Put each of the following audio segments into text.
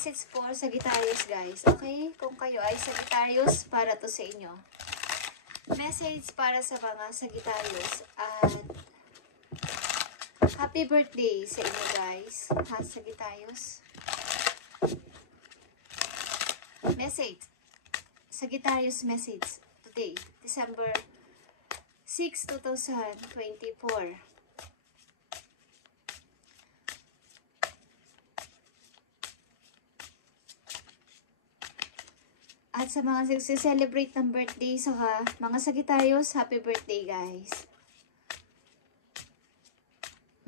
Message for Sagittarius, guys. Okay? Kung kayo ay Sagittarius, para to sa inyo. Message para sa mga Sagittarius. At happy birthday sa inyo, guys. Ha, Sagittarius. Message. Sagittarius message. Today, December 6, 2024. At sa mga celebrate ng birthday, saka mga Sagittarius, happy birthday, guys.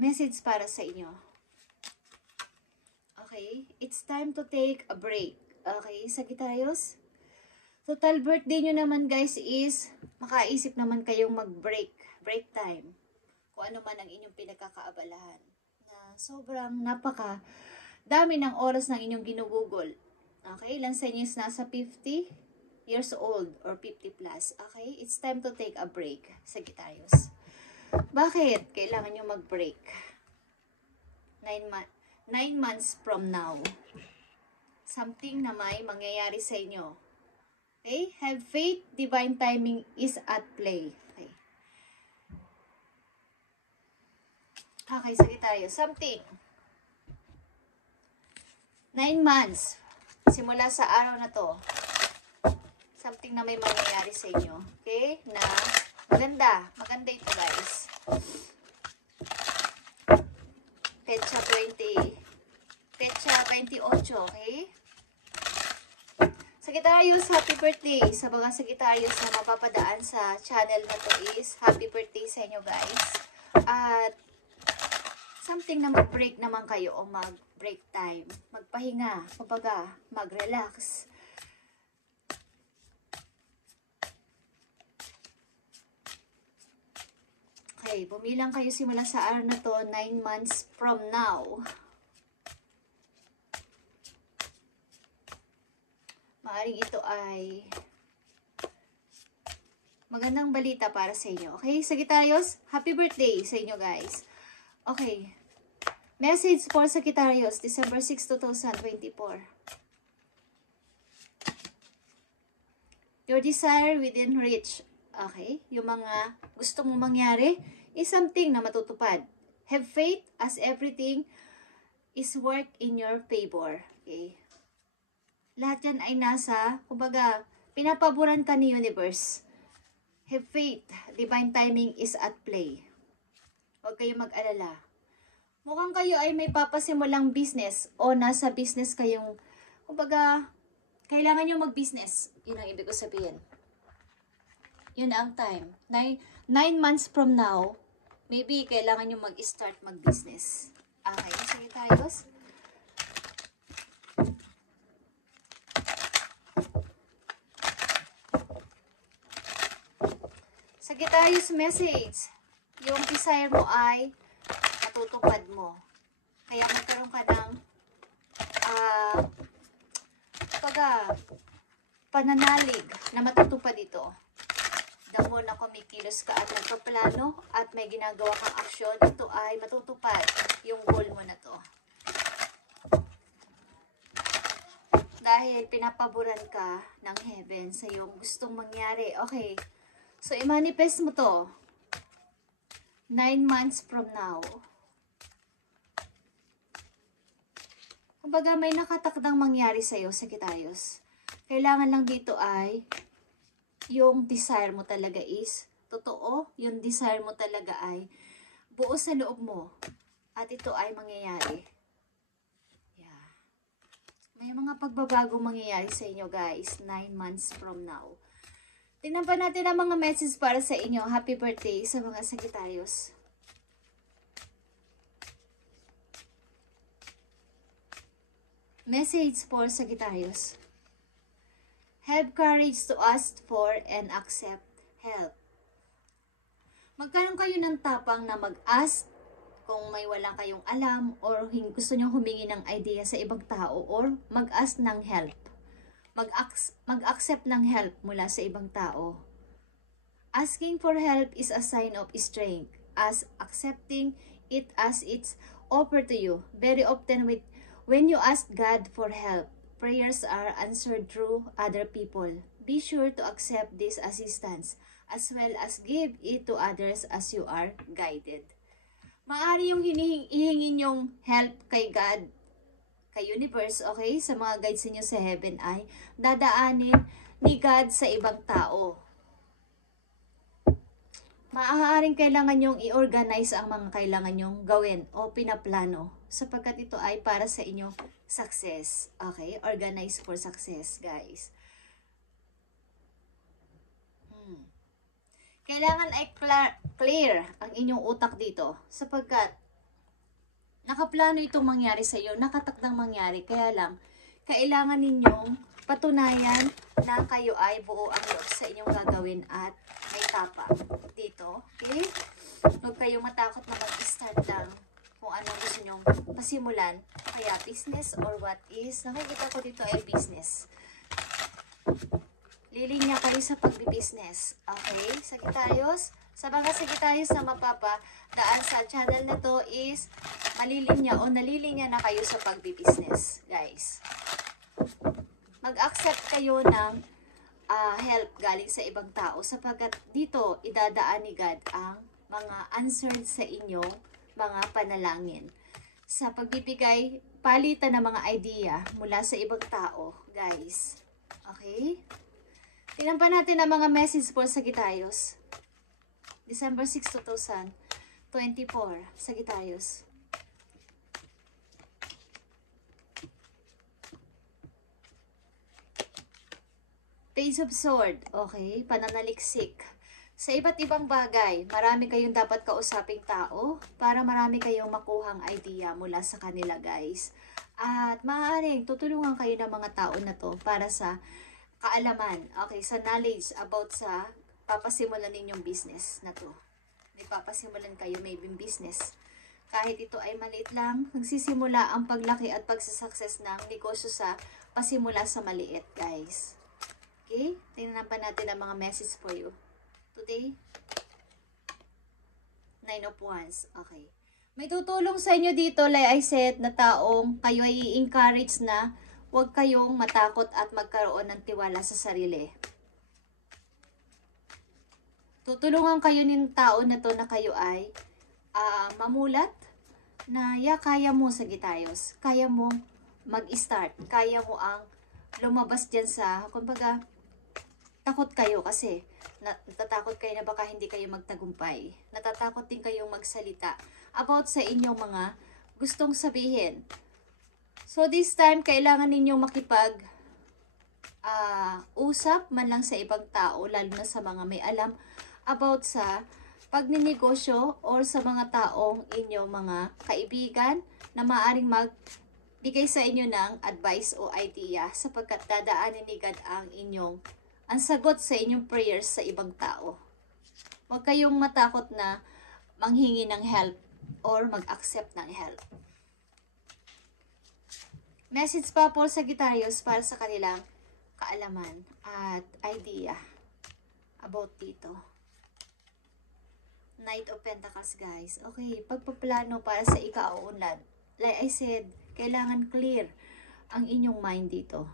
Message para sa inyo. Okay, it's time to take a break. Okay, Sagittarius? Total birthday nyo naman, guys, is makaisip naman kayong mag-break. Break time. Kung ano man ang inyong pinagkakaabalahan. Na sobrang dami ng oras ng inyong ginugugol. Okay, ilan sa inyo is nasa 50 years old or 50 plus. Okay, it's time to take a break, Sagittarius. Bakit kailangan nyo mag-break? 9 months from now. Something na may mangyayari sa inyo. Okay, have faith, divine timing is at play. Okay, okay, Sagittarius, something. 9 months. Simula sa araw na to, something na may mangyayari sa inyo. Okay? Na maganda. Maganda ito, guys. Petsa 28. Okay? Sagittarius, happy birthday. Sa mga Sagittarius na mapapadaan sa channel na to is happy birthday sa inyo, guys. At something na mag-break naman kayo o mag-break time. Magpahinga, kumbaga, mag-relax. Okay, bumilang kayo simula sa araw na to, 9 months from now. Maaring ito ay magandang balita para sa inyo. Okay, Sagittarius, happy birthday sa inyo, guys. Okay. Message for Sagittarius, December 6, 2024. Your desire within reach. Okay. Yung mga gusto mong mangyari is something na matutupad. Have faith as everything is work in your favor. Okay. Lahat yan ay nasa, kumbaga, pinapaboran ka ni universe. Have faith. Divine timing is at play. Huwag kayong mag-alala. Mukhang kayo ay may papasimulang business o nasa business kayong, kumbaga, kailangan nyo mag-business. Yun ang ibig ko sabihin. Yun ang time. 9 months from now, maybe kailangan nyo mag-start mag-business. Okay, Sagittarius. Sagittarius message. Yung desire mo ay matutupad mo. Kaya magkaroon ka ng pananalig na matutupad ito. Damo na kumikilos ka at nagpaplano at may ginagawa kang aksyon, ito ay matutupad yung goal mo na to. Dahil pinapaboran ka ng heaven sa iyong gustong mangyari. Okay. So, i-manifest mo to. 9 months from now. Kumbaga may nakatakdang mangyari sa'yo, Sagittarius. Kailangan lang dito ay yung desire mo talaga is totoo. Yung desire mo talaga ay buo sa loob mo. At ito ay mangyayari. Yeah. May mga pagbabago mangyayari sa inyo, guys. 9 months from now. Tingnan pa natin ang mga messages para sa inyo. Happy birthday sa mga Sagittarius. Message for Sagittarius. Have courage to ask for and accept help. Magkaroon kayo ng tapang na mag-ask kung may wala kayong alam or gusto nyo humingi ng idea sa ibang tao or mag-ask ng help. Mag-accept ng help mula sa ibang tao. Asking for help is a sign of strength, as accepting it as it's offered to you. Very often When you ask God for help, prayers are answered through other people. Be sure to accept this assistance as well as give it to others as you are guided. Maaari yung hihingin yung help kay God, kay universe, okay? Sa mga guides niyo sa heaven ay dadaanin ni God sa ibang tao. Maaaring kailangan nyong i-organize ang mga kailangan nyong gawin o pinaplano sapagkat ito ay para sa inyong success. Okay? Organize for success, guys. Kailangan ay clear ang inyong utak dito sapagkat nakaplano itong mangyari sa iyo, nakatakdang mangyari. Kaya lang, kailangan ninyong patunayan na kayo ay buo ang loob sa inyong gagawin at may tapa dito. Okay? Huwag kayong matakot na mag-start lang kung anong gusto nyong pasimulan. Kaya business or what is, nakikita ko dito ay business. Lilinya kayo sa pagbibusiness. Okay? Sagittarius, sa mga Sagittarius na mapapadaan sa channel na to is malilinya o nalilinya na kayo sa pagbibusiness, guys. Mag-accept kayo ng help galing sa ibang tao sapagkat dito idadaan ni God ang mga answered sa inyong mga panalangin. Sa pagbibigay, palitan ng mga idea mula sa ibang tao, guys. Okay? Tingnan pa natin ang mga message for Sagittarius. December 6, 2024, Sagittarius. Page of Sword, okay, pananaliksik. Sa iba't ibang bagay, marami kayong dapat kausaping tao para marami kayong makuhang idea mula sa kanila, guys. At maaaring tutulungan kayo ng mga tao na to para sa kaalaman, okay, sa knowledge about sa papasimulan ninyong business na to. May papasimulan kayo, maybe business. Kahit ito ay maliit lang, nagsisimula ang paglaki at pagsasucess ng negosyo sa pasimula sa maliit, guys. Okay? Tingnan pa natin ang mga message for you. Today, 9 of Wands. Okay. May tutulong sa inyo dito, like I said, na taong kayo ay i-encourage na huwag kayong matakot at magkaroon ng tiwala sa sarili. Tutulungan kayo ng tao na to na kayo ay mamulat na kaya mo, Sagittarius. Kaya mo mag-start. Kaya mo ang lumabas dyan sa, kumbaga, takot kayo kasi natatakot kayo na baka hindi kayo magtagumpay. Natatakot din kayong magsalita about sa inyong mga gustong sabihin. So this time, kailangan ninyong makipag usap man lang sa ibang tao, lalo na sa mga may alam about sa pagninegosyo or sa mga taong inyong mga kaibigan na maaaring magbigay sa inyo ng advice o idea sapagkat dadaanin ni God ang sagot sa inyong prayers sa ibang tao. Huwag kayong matakot na manghingi ng help or mag-accept ng help. Message pa po sa Sagittarius para sa kanilang kaalaman at idea about dito. Knight of Pentacles, guys. Okay, pagpaplano para sa ikauunlad. Like I said, kailangan clear ang inyong mind dito.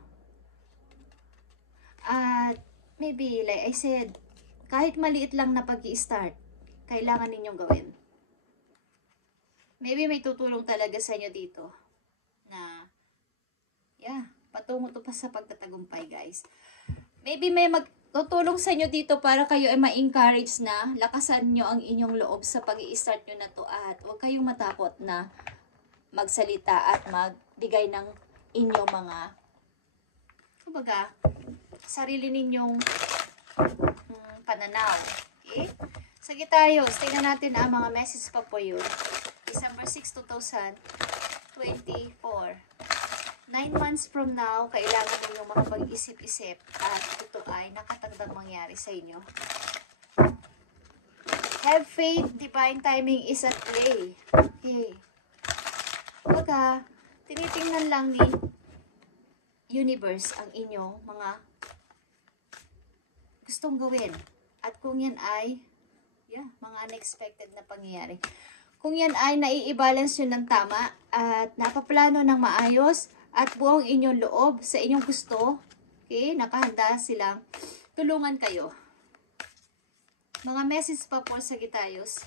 At maybe, like I said, kahit maliit lang na pag-i-start, kailangan ninyong gawin. Maybe may tutulong talaga sa inyo dito na, patungo to pa sa pagtatagumpay, guys. Maybe may magtutulong sa inyo dito para kayo ay ma-encourage na lakasan nyo ang inyong loob sa pag-i-start nyo na to at huwag kayong matakot na magsalita at magbigay ng inyong mga, kumbaga, sarili ninyong pananaw. Okay? Sagittarius, tingnan natin ang mga message pa po yun. December 6, 2024. 9 months from now, kailangan ninyong makapag-isip-isip at ito ay nakatagdang mangyari sa inyo. Have faith, divine timing is at play. Okay. Baga, tinitingnan lang ni universe ang inyong mga gustong gawin. At kung yan ay, mga unexpected na pangyayari. Kung yan ay nai-balance yun ng tama, at napaplano ng maayos at buong inyong loob sa inyong gusto. Okay? Nakahanda silang tulungan kayo. Mga message pa po Sagittarius.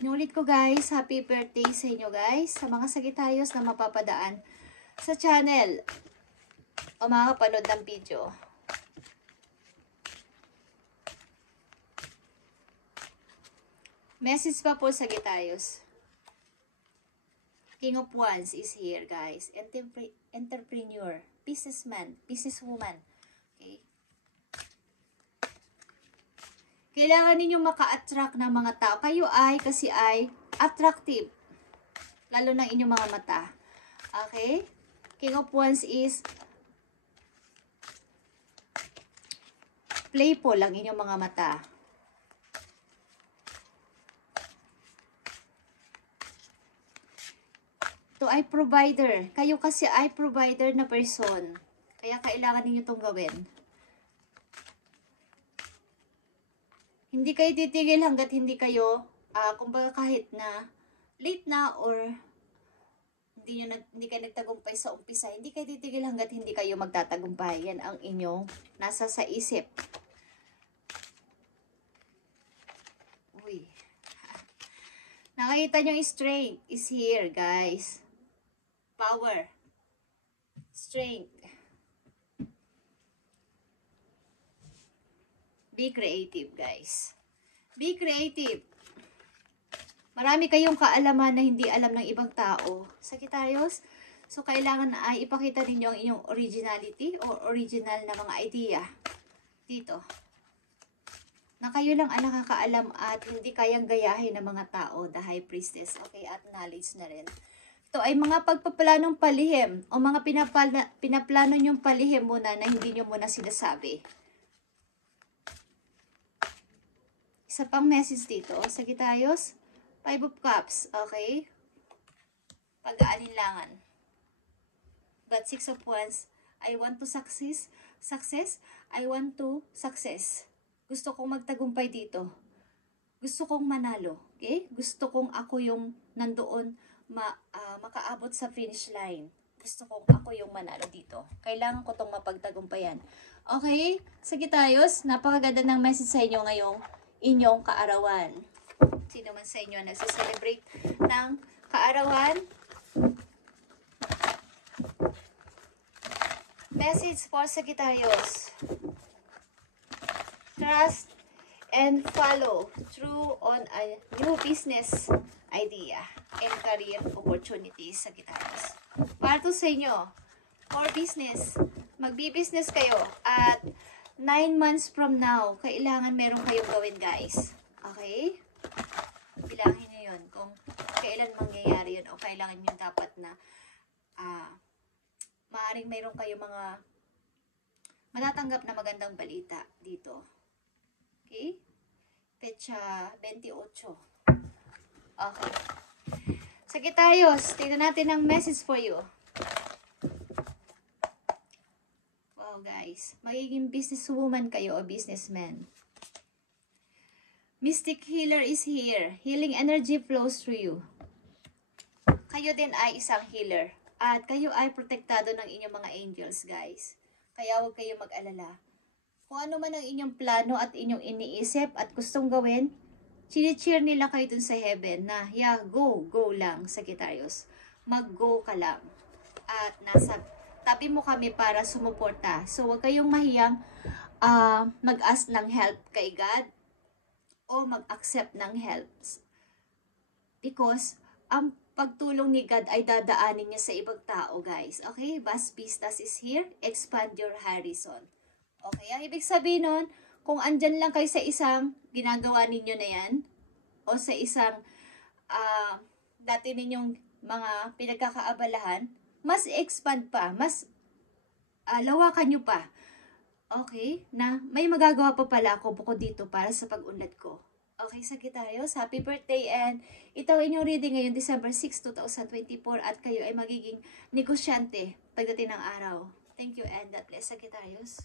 Inulit ko guys, happy birthday sa inyo guys. Sa mga Sagittarius na mapapadaan sa channel o makakapanood ng video. Message pa po Sagittarius. King of Wands is here guys. Entrepreneur, businessman, businesswoman. Okay? Kailangan ninyong maka-attract ng mga tao. Kayo kasi ay attractive. Lalo ng inyong mga mata. Okay? King of Wands is playful ang inyong mga mata. To ay provider. Kayo kasi ay provider na person. Kaya kailangan ninyo itong gawin. Hindi kayo titigil hanggat hindi kayo, kumbaga kahit na late na or hindi kayo nagtagumpay sa umpisa, hindi kayo titigil hanggat hindi kayo magtatagumpay. Yan ang inyong nasa sa isip. Uy. Nakikita nyo yung strength is here, guys. Power. Strength. Be creative, guys. Be creative. Marami kayong kaalaman na hindi alam ng ibang tao. Sagittarius, so kailangan na ay ipakita ninyo ang inyong originality o original na mga idea dito. Na kayo lang ang nakakaalam at hindi kayang gayahin ng mga tao, the High Priestess. Okay, at knowledge na rin. Ito ay mga pagpaplanong palihim o mga pinaplano nyong palihim muna na hindi nyo muna sinasabi. Isa pang message dito, Sagittarius, 5 of Cups, okay? Pag-aalinlangan. But 6 of Wands, I want to success, I want to success. Gusto kong magtagumpay dito. Gusto kong manalo, okay? Gusto kong ako yung nandoon makaabot sa finish line. Gusto kong ako yung manalo dito. Kailangan ko tong mapagtagumpayan. Okay? Sagittarius, napakaganda ng message sa inyo ngayong inyong kaarawan. Sino man sa inyo nagse-celebrate ng kaarawan? Message for Sagittarius. Trust and follow through on a new business idea and career opportunities, Sagittarius. Para to sa inyo, for business, magbi-business kayo at 9 months from now, kailangan meron kayong gawin, guys. Okay? Bilangin nyo yun kung kailan mangyayari yun o kailangan nyo dapat na maaaring meron kayo mga matatanggap na magandang balita dito. Okay? Petsa 28. Okay. Sagittarius, tingnan natin ang message for you. Wow, guys. Magiging businesswoman kayo o businessman. Mystic healer is here. Healing energy flows through you. Kayo din ay isang healer. At kayo ay protektado ng inyong mga angels, guys. Kaya huwag kayo mag-alala. Kung ano man ang inyong plano at inyong iniisip at gustong gawin, chini-cheer nila kayo dun sa heaven na, yeah, go lang, Sagittarius. Mag-go ka lang. At nasa tabi mo kami para sumuporta. So, huwag kayong mahiyang mag-ask ng help kay God o mag-accept ng help. Because, ang pagtulong ni God ay dadaanin niya sa ibang tao, guys. Okay? Vast Vistas is here. Expand your horizon. Okay? Ang ibig sabihin nun, kung andyan lang kayo sa isang ginagawa ninyo na yan, o sa isang dati ninyong mga pinagkakaabalahan, mas expand pa, mas lawakan nyo pa. Okay? Na may magagawa pa pala ako bukod dito para sa pag-unlad ko. Okay, Sagittarius, happy birthday and ito inyong reading ngayon December 6, 2024 at kayo ay magiging negosyante pagdating ng araw. Thank you and God bless, Sagittarius.